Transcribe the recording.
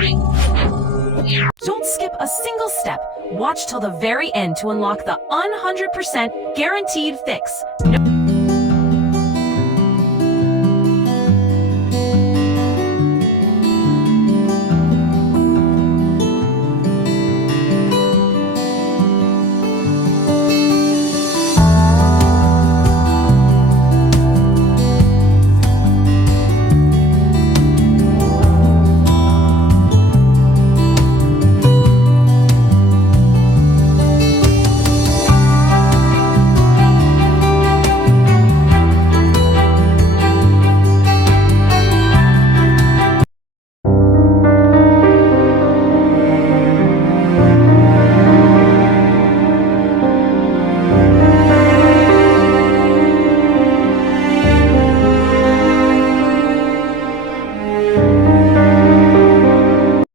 Don't skip a single step. Watch till the very end to unlock the 100% guaranteed fix. No